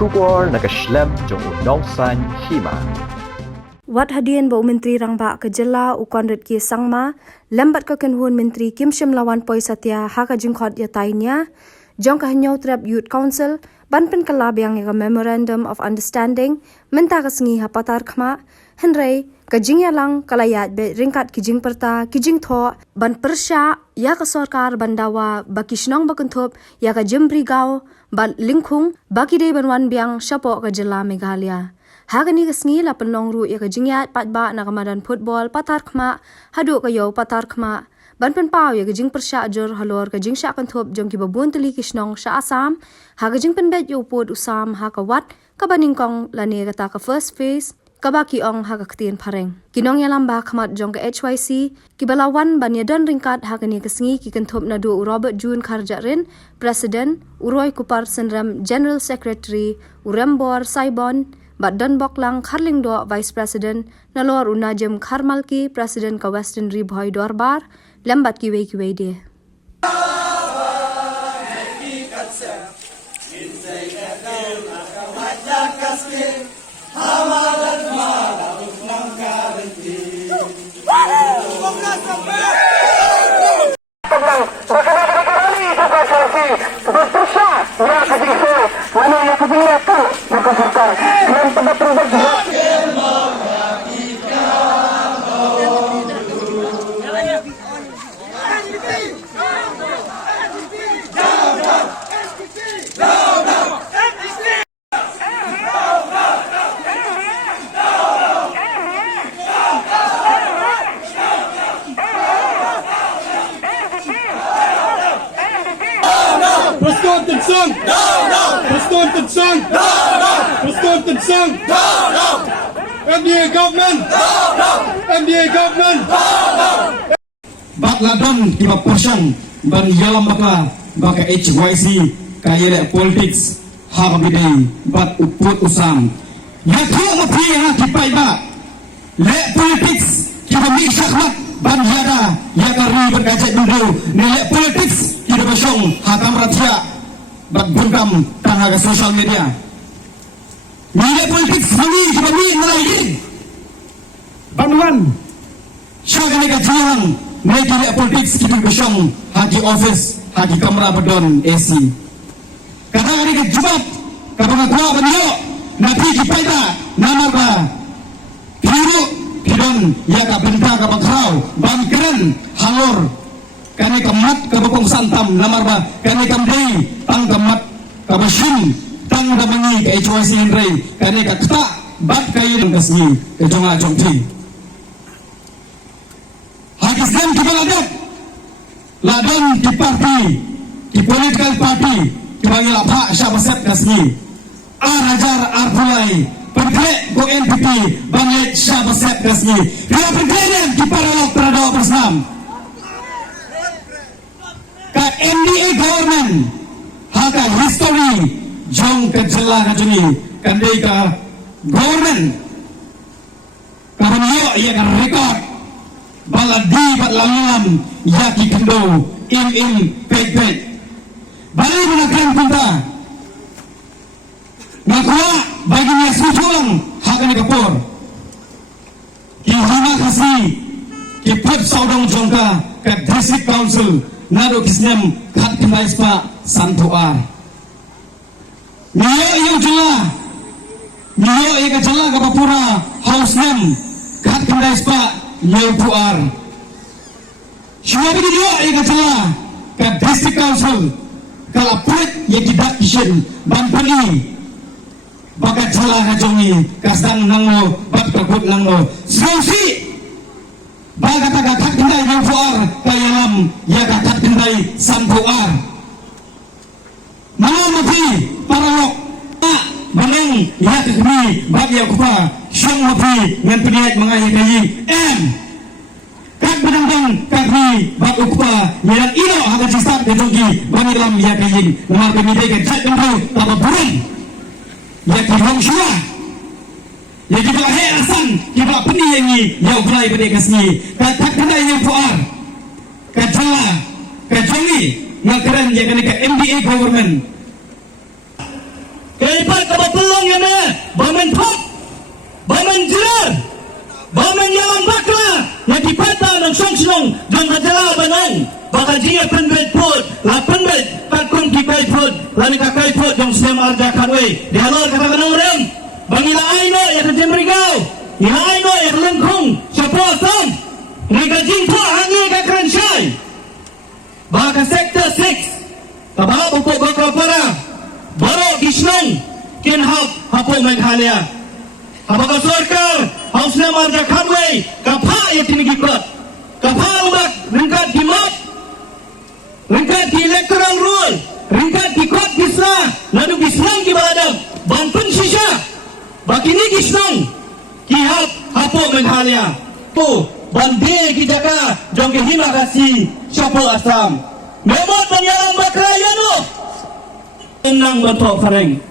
syukur nakaslem jong unongsan hima. Wat hadian ba Menteri Rangba Kejela ukon ret ki sangma lambat ka kenhun Menteri Kim Shim Lawan Poi Satya ha ka jingkhot ya tainya jong ka hanyau trap Youth Council ban pen kalab yang ga Memorandum of Understanding menta ka sengi ha patar khma henrei ka jingya lang kalayat be ringkat ki jing perta ki jing tho ban persya ya ka sarkar bandawa baki shnong bakuntop ya ka jembri gao ban lingkhung baki de banwan biang shapo ka jela Meghalaya. Hagani kasngi la penong ru ya ka jingyat patba na kamadan football patar khma hadu ka yo patar khma ban pen pau ya ka jing persya jor halor ka jing sha kan thop jong ki babun tali kisnong sha asam ha ka jing pen bet yo pod usam ha ka wat ka baning kong la ne ka ta ka first phase ka ba ki ong ha ka ktien phareng kinong ya lamba khmat jong ka HYC ki balawan ban ya don ringkat ha ka ni kasngi ki kan thop na do Robert June Kharjarin president uroi kupar senram general secretary urembor saibon Badan Boklang Kharlingdo Vice President Nalor Unajem Kharmalki President ka Western Ribhoi Dorbar lambat kiwe dia. Bestuntensang! Bestuntensang! Bestuntensang! MDA government! MDA government! Bakladon tiba portion ban yalam baka HYC kaya politics habidai bat uput usam ya kau mapi ha kipai ba le politics kita misakmat ban yada ya kari berkajat dulu le politics kita bersong hakam ratia bat burgam tanaga social media le politics kami kita nelayan banwan syagani kajian Negeri politik kita bersong hagi office hagi kamera bedon AC. Kata hari ke jubat kapang tua banyo nabi kipaita nama ba biru bidon ya ka benta ka bakrau ban keren halor kane kemat ka bokong santam nama ba kane kamdei tang kemat ka basyum tang damangi ka HYC Henry kane ka kta bat kayu kasni ke jonga jongti. Islam kita ladang di parti, di political party, dipanggil apa syabasat kasni. Arajar arpulai, pendek go NPP, bangit syabasat kasni. Dia pendeknya di paralog terhadap Islam. Ka MDA government, haka history, jong kejelah kajuni, kandai ka government. Kapan ia kan rekod. Baladi batlalam yaki kendo im pek balik menekan punta nakwa baginya sujulang hakani kapor kihima kasih kiput saudang jongka ke district council nado kisnem kat kemais pak santuar niyo iyo jela kapapura house nem kat kemais pak Yau puar, semua begitu ya kacala ke district council kalau pulit ya tidak kisah bampani bakat cala kajongi kasdang nanglo bat kakut nanglo solusi bagat kakak kendai yau puar kayalam ya kakak kendai sampuar mana mafi paralog Meneng ya kekini bagi aku pa syong mapi dengan peniat mengakhir kayi kat benang kami bak aku pa yang ino akan sistem kejogi bagi dalam ya kayi nomor pemidai kejat kendu tapa burung ya kihong syua ya kita asan kita peni yang ni ya ukulai pada kasni kat kedai yang puar kat jala kat jongi ngakeren ya kena ke MDA government. Kaipat kabato mentok, menjelar, menyalam bakla yang dipatah ng song-song jang kadala banong baka dia penbet put la penbet takun kipay put la nikakay put jang sistema arja kanwe dihalor kata kanong rem bangila ayno ya kajemrigaw ila ayno ya kalengkong siapa asam nikajing po hangi kakransyay baka sector 6 kabaha bukok baka para baro kisnong kinhap hapo Meghalaya apakah sarkar hausna marja kanwe kapha ya tinigikot kapha lumak ringkat kimot ringkat ki electoral rule ringkat ki kot kisna lalu kisnang ki baladam bantun shisha bakini kisnang ki hapo Meghalaya tu bande ki jaka jong ki hima kasi siapa asam memot penyalam bakra yano enang bentok fareng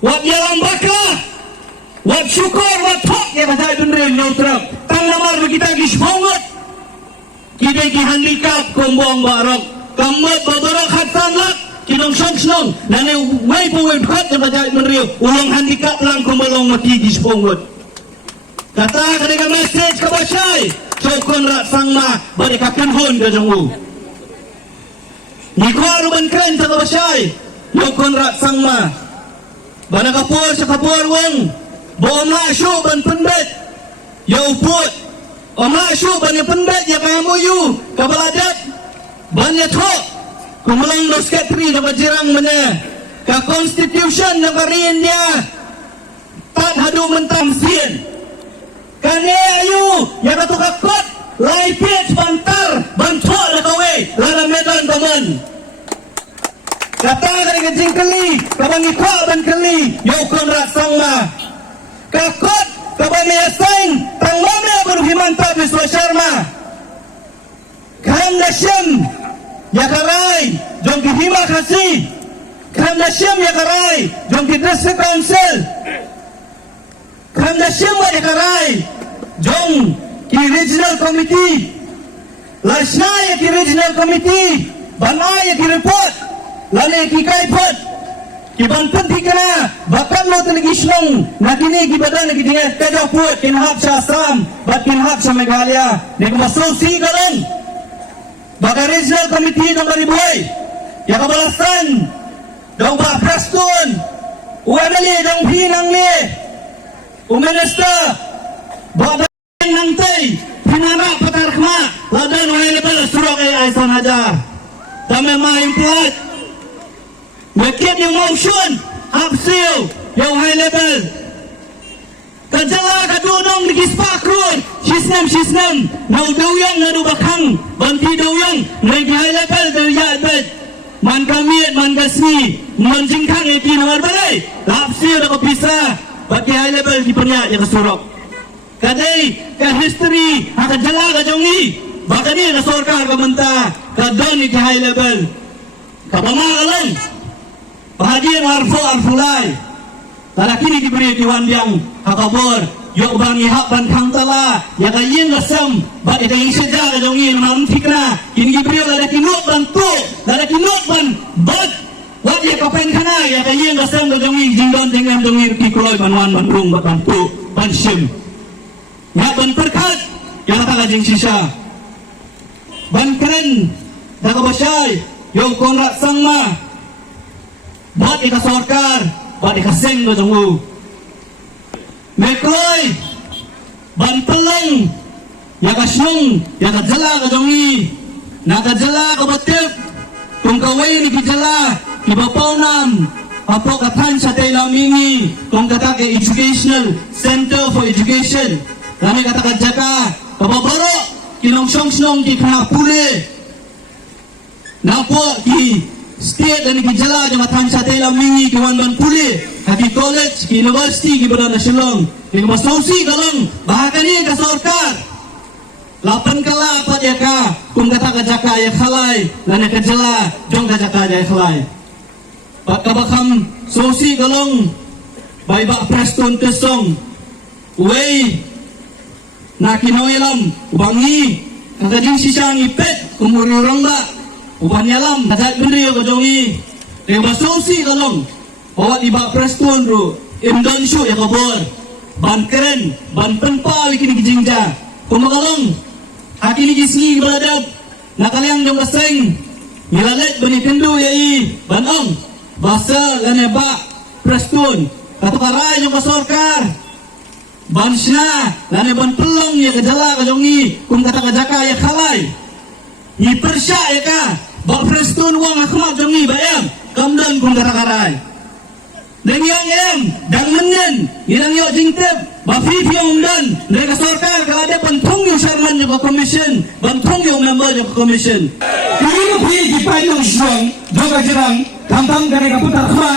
wat yalam bakra wat syukur wat tok ya bahasa dunre neutral tang namar kita gismongot kide ki handicap kombong barok kamot babarok hatan lak kidong song nane wei po wei khat ya bahasa dunre ulong handicap lang kombolong mati gismongot kata kadega message ka basay sokon rat sangma bari ka kanhon ka jongu ni kwaru ban kren sa ka basay sokon rat sangma bana kapor sa kapor wong Boma syu ban pendet ya uput oma syu ban pendet ya kamu yu kabaladat ban ya thok kumulang do sekretari da bajirang mana ka constitution na karin dia tan hadu mentam sien kane ayu ya katu kakot lai page bantar ban thok na kawe lana medan taman kata kali jingkeli kabangi kwa ban keli yo kon rasangma kakot kabamiyasain tang mamaya berhimanta Biswa Sharma Khandasyam yakarai jong ki hima khasi Khandasyam yakarai jong ki district council Khandasyam yakarai jong ki regional committee Lashna ya ki regional committee Bana ya ki report Lale ki kaipot Kibantan tika bahkan lo telegisnong nakini gibadan lagi dengan kada puat kinhap sa Assam bat kinhap sa Meghalaya ni kumasosi galang baka regional committee ng Baribuay ya kabalasan daw ba Preston uwanali daw hinang li uminesta bada nang tay pinara patarkma ladan wala lebal surok ay Aisan Hajar dami ma-implant Wakit yung motion, absil, yung high level. Kajala kadunong nagispakrun, sisnam, naudawang nadubakang, banti dawang, nagi-high level, dawiyadbad. Man kamit, man gasmi, man jingkang, iti nawar balay. Absil na kapisa, baki high level, di panya, yung kasurok. Kaday, ka-history, kajala kajongi, baka niya nasorkar kamanta, kadon iti high level. Kapamakalan. Bahagian arfulai lalaki ni diberi diwan yang hakabor yok bang ihap ban kang tala ya kayin lasam ba ita yung seja kadongin mamtikna kini diberi lalaki not ban tu lalaki not ban bat wat ya kapen kana ya kayin lasam kadongin jingdon dengan dongin kikuloy banwan bandung ban tu ban sim ya ban perkat ya kata kajing sisa ban keren dakabasyay yok konrak sangma buat ika sorkar, buat ika seng do jongu. Mekloy, ban pelong, ya kasyong, ya kajala ka jongi, na kajala ka batip, kung kaway ni kijala, ibapawnam, apo katan sa Taylamingi, kung kata ke Educational Center for Education, kami kata kajaka, kababaro, kinong-syong-syong ki kanapuli, napo ki state dan kijala jang atan sa Taylamingi kiwan ban puli haki college ki university ki badan nasional ki masausi galang bahakani ka sarkar lapan kala apat ya ka kung kata kajaka ya khalai lana kajala jong kajaka ya khalai pat kabakam sausi galang bai ba Preston tesong wei na kinoilam ubangi kagajing sisang ipet kumururong ba uban yalam najat bendrio kajongi de basausi kalong bawat iba Preston ru imdan syu ya kabur ban keren ban penpal kini kijingja kumakalong hakini gisngi baladab nakaliang jong kaseng nilalet bani pindu yai banong basa laneba prestun katukaray jong kasorkar bansna laneban pelong ya kejala kajongi kum kata kajaka ya kalay ni persya ya ka bak prestun wang akhmat jongi bayam kamdan kum kata karay Lengyang em, dang menen, irang yok jingtep, bafi fiong dan, mereka sorkar kalau ada bantung yung chairman yung commission, bantung yung member yung commission. Kini pergi panjang siang, jaga jerang, tampang dari kaputar kema,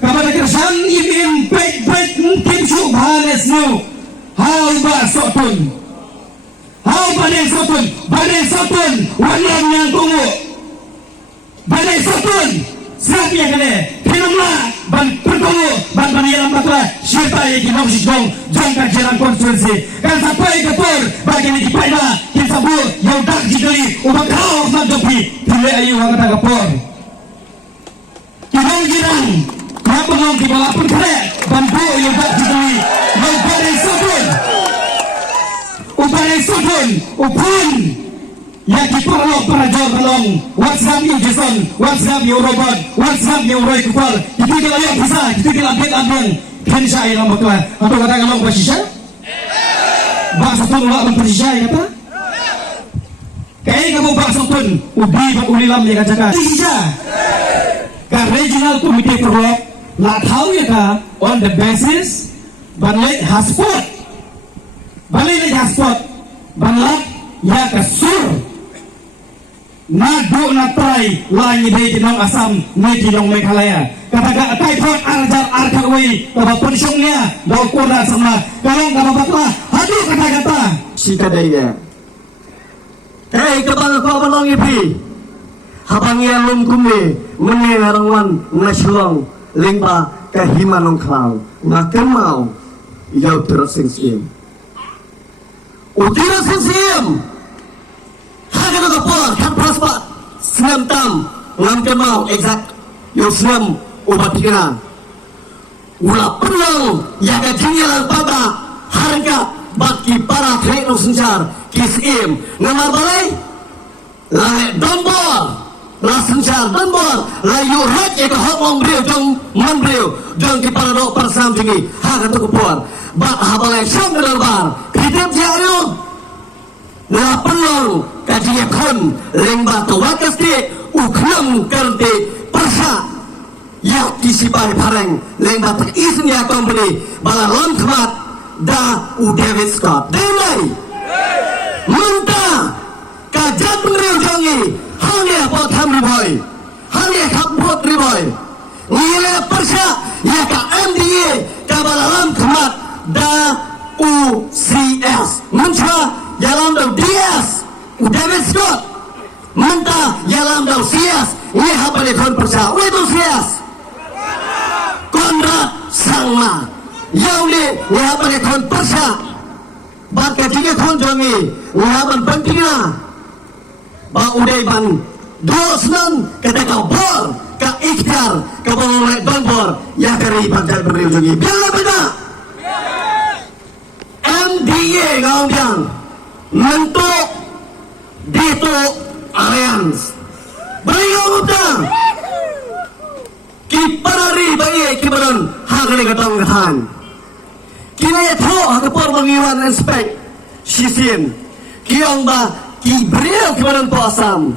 kabar kersan imim baik mungkin syuk hanes nu, hau ba sotun, badai sotun, wanang yang tunggu, badai sotun, siapa kene, pinamlah. Ban pertunggu, ban yalam bakla, siapa yang kita usik dong, jangka jalan konstitusi. Kan sampai ketur, bagian ini pada, kita sabur, yang tak jikali, ubah kau madopi, pilih ayu orang kata kapur. Kita girang, kenapa ngomong di bawah pun kere, ban bu yang tak jikali, yang badai sotun, upun. Yang diperoleh para jawab belong WhatsApp you Jason, WhatsApp you Robert, WhatsApp you Roy Kupal. Itu kita lihat bisa, itu kita lihat abang. Kan saya yang bakal, atau kata kalau bersisa, bahasa pun ulah bersisa ya apa? Kayak kamu bahasa pun ubi ulilam ya kacakan. Bersisa. Kan regional committee perlu lah tahu ya ka on the basis banlek hotspot, banlek ya kasur. Nadu natrai lain dari tinong Asam ni tinong Meghalaya kataga atai thon arjar arkarwi kaba pensiongnya daw kurda sama kalong kaba bakla hadu kata-kata sikadaya kabang ko balong ipi habang yang lum kumle meni ngarangwan nasyong lingba kahimanong klau ngakemau yau terasing sim utirasing sim Haga to por kan praspat senam tam ngam kemau exact yo senam ubat pikirana ula pelang ya ka jingalan paba harga baki para trainer senjar kisim ngamar balai la dombor la senjar dombor la yo rat ya ka hong breu jong man breu jong ki para do persam jingi haga to por bat habalai sang dalbar kidem jaru la pelang kajian kon lengba tawakas di uknam kerte persa ya kisipai pareng lengba tak isnya company bala lon khmat da u David Scott demai menta kajat pengreu jangi hanya po tham riboy hanya khap bot riboy ngile persa ya ka MDA ka bala lon khmat da UCS menca dalam DS David Scott mentah yalam dau sias ini apa dia kon persa itu sias Konrad Sangma yang ni apa dia kon persa bakat tiga kon jongi ngaban pentingna ba udai ban dosnan kata kau bor ka ikhtar ka boleh donbor ya kari panjang beri jongi bila beda MDA kau yang mentuk Dito Alliance Beriyo utang Kiparari bayi kibaran Hagani katong katahan Kinaya to Hagapor mangiwan inspect Sisin Kiyong ba Kiberiyo kibaran po asam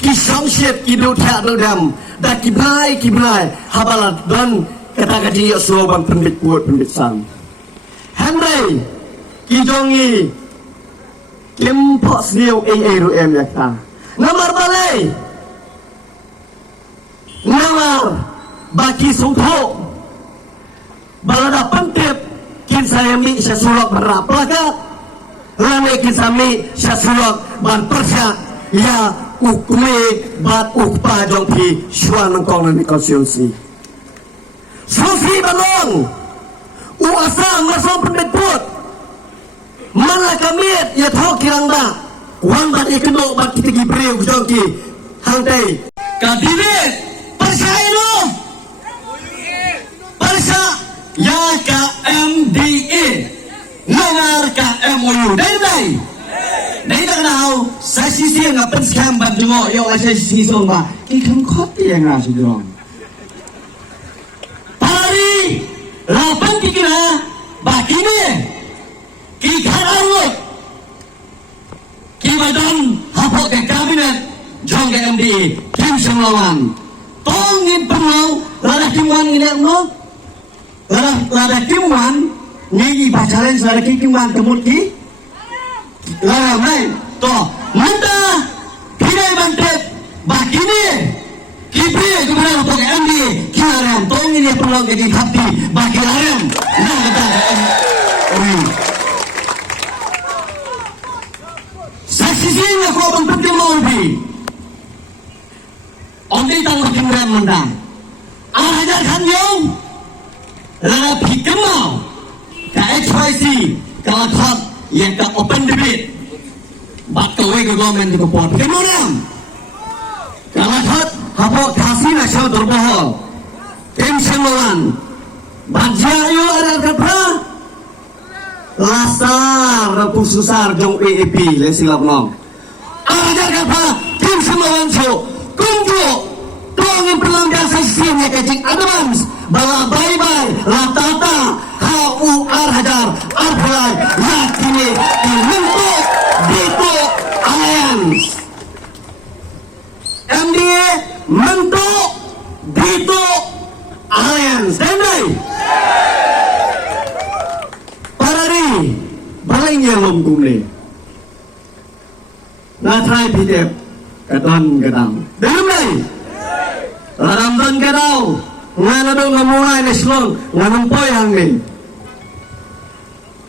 Kisamsyet kidutya dodam Da kibnai Habalat dan kata-kata slogan pendit buat pendit sam Henry Kijongi Impos niyo AARM yakta. Namar balay. Namar baki sungto. Balada pantip kinsayami siya sulok beraplaga. Lane kinsami siya sulok ban persya ya ukme bat ukpa jongpi syuan nongkong na konstitusi. Susi balong. Uasam masong pendekut. Mana kami ya tahu kirang ba wan bat ikno bat kita gibreu jongki hangtai kadine persai no persai ya ka MDA ngar ka MOU dai tak kenal saya sisi nga penskam ban jungo yo saya sisi song ba ki kan khot yang nga su jong pari lapan kikina bakini ki kharang ki badan hapok ke kabinet jong ke MDA Kim Shim Lawan tongin penlau lada kimwan ini no lada kimwan ni bacaran lada kimwan kemut ki lada mai to manda pinai bantet bakini kipi kemudian hapok ke MDA kiaran tongin ni penlau ke hati baki laram nah kata saksinya ko bang penting mau lebih Onde tang kimram mendang ajar kan yong lala pikemau ka HYC ka thot yang ka open debate bat ka we government ko pot kemonam ka thot hapo khasi na show durbohol Kim Shim Lawan bajayo ada kapra lasar pususar jong EAP le silap nom ajar kapra Kim Shim Lawan show kumpul tongin pelanggan sesinya kecing advance bahwa bye-bye latata HUR hajar arpulai yakini membentuk Dito Alliance MDA bentuk Dito Alliance dandai parari balainya lomkum ni natrai pitep kadang dandai Ramdan kadau ngana dong ngamulai neslong ngampoy hangin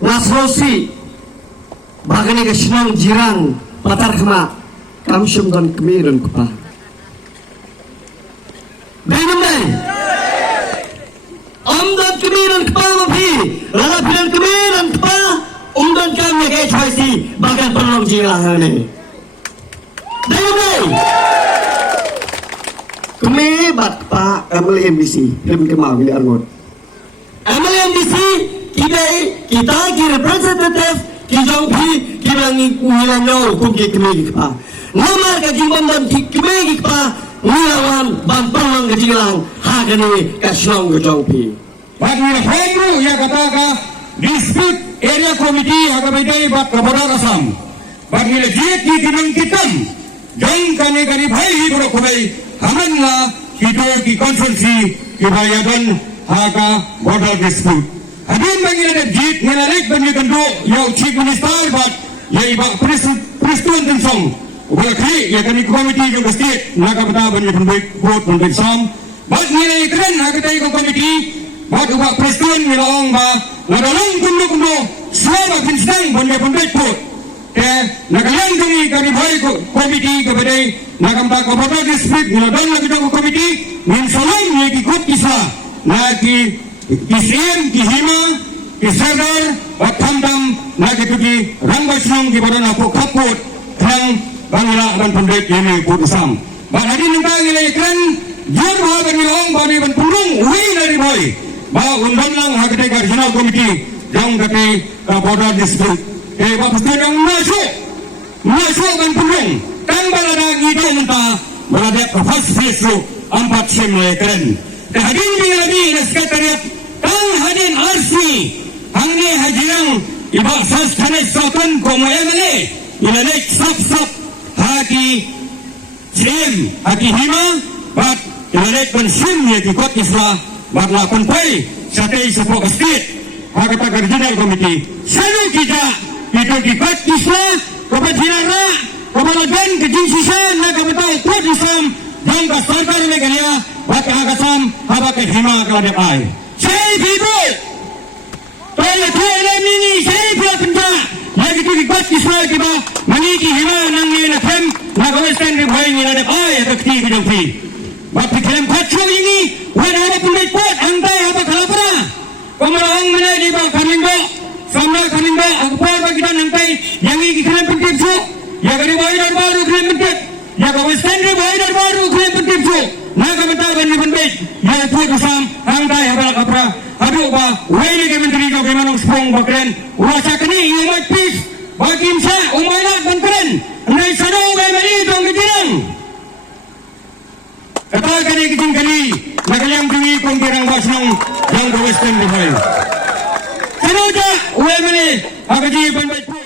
nasrosi bagani kesenang jirang patar kema kamsum dan kemiran kepa Bagaimana? Dan kemiran kepa mafi lala bilang kemiran kepa dan kami ke HYC bagan perlong jirang ini Bagaimana? Kami bat pa MLMDC film kemau ini arngot MLMDC kita ki representative ki jongpi ki bangi ngilanyo kum ki kemi pa namar ka jimbam dan ki kemi pa ngilawan ban perlang ke jilang hagani ka syong ke jongpi bagi Hendro ya kata dispute area committee agabidai bat kabar asam bagi lejit ki tinang kitam jong kane kani bhai hidro kubai Hamanlah kita di konferensi kebayagan harga border dispute. Hadin bagi ada jit menarik bagi kendo yang chief minister bat yang iba presiden tensong. Ubah kali ya kami komiti yang state naga bata bagi pembaik vote pembaik som. Bat nilai keren naga tadi komiti bat ubah presiden nilaong ba nadalong kendo selama pinstang bagi pembaik vote. Nagalang kami kami bhai komiti kepada nagamta border dispute niladan lagi dong komiti minsalang ni ikut kisah lagi kisien kihima kisadar batandam lagi tuki rangbasong di badan aku kaput kang bangla dan pembek ini putusam bahadi nentang nilai keren jur bahwa bangilong bani ban pulung uwi dari boy bahwa undang lang hagate regional committee jong kati border dispute bapak sedang masuk ban pulung kang balada ngidong entah balada pas Facebook 4 sim keren hadin lagi sekretariat kang hadin RC hangni hajirang iba sas thane sokan komo MLA ilanek sap haki sim haki hima bat ilanek ban sim ya di kot isla bat lakon pai satay sa po state hagata regional committee sanu kita itu di kot isla kapan hinara kapalagan kejinsisan na kapital kot islam dan kasarkan meganya baka hakasam habaka hima kaladap ay say people toilet mini say people lagi tu dibuat kisah kita meniki hima nang ni nakem na kawestan ribhay ni ladap ay atakti bidang fi bak pikiran patso ini wala ada pun report angkai apa kalapara pemerang mana di bawah kanimba samra kanimba apa kita nangkai yang ini kiran penting su ya kali dan baru kiran penting ya kawestan ribhay dan baru kiran penting su na kamenta bani penting ya tu kusam angkai apa kalapara aduh ba wali ke menteri kau ke manong spong bakren urasa kini yang mai pis bakim sa umayat bakren andai sadong kay mali tong kitinang kata kani kiting kali nagalyang tinggi kong kirang basnong yang ke western buhay sanuja uwe mali hakaji panbay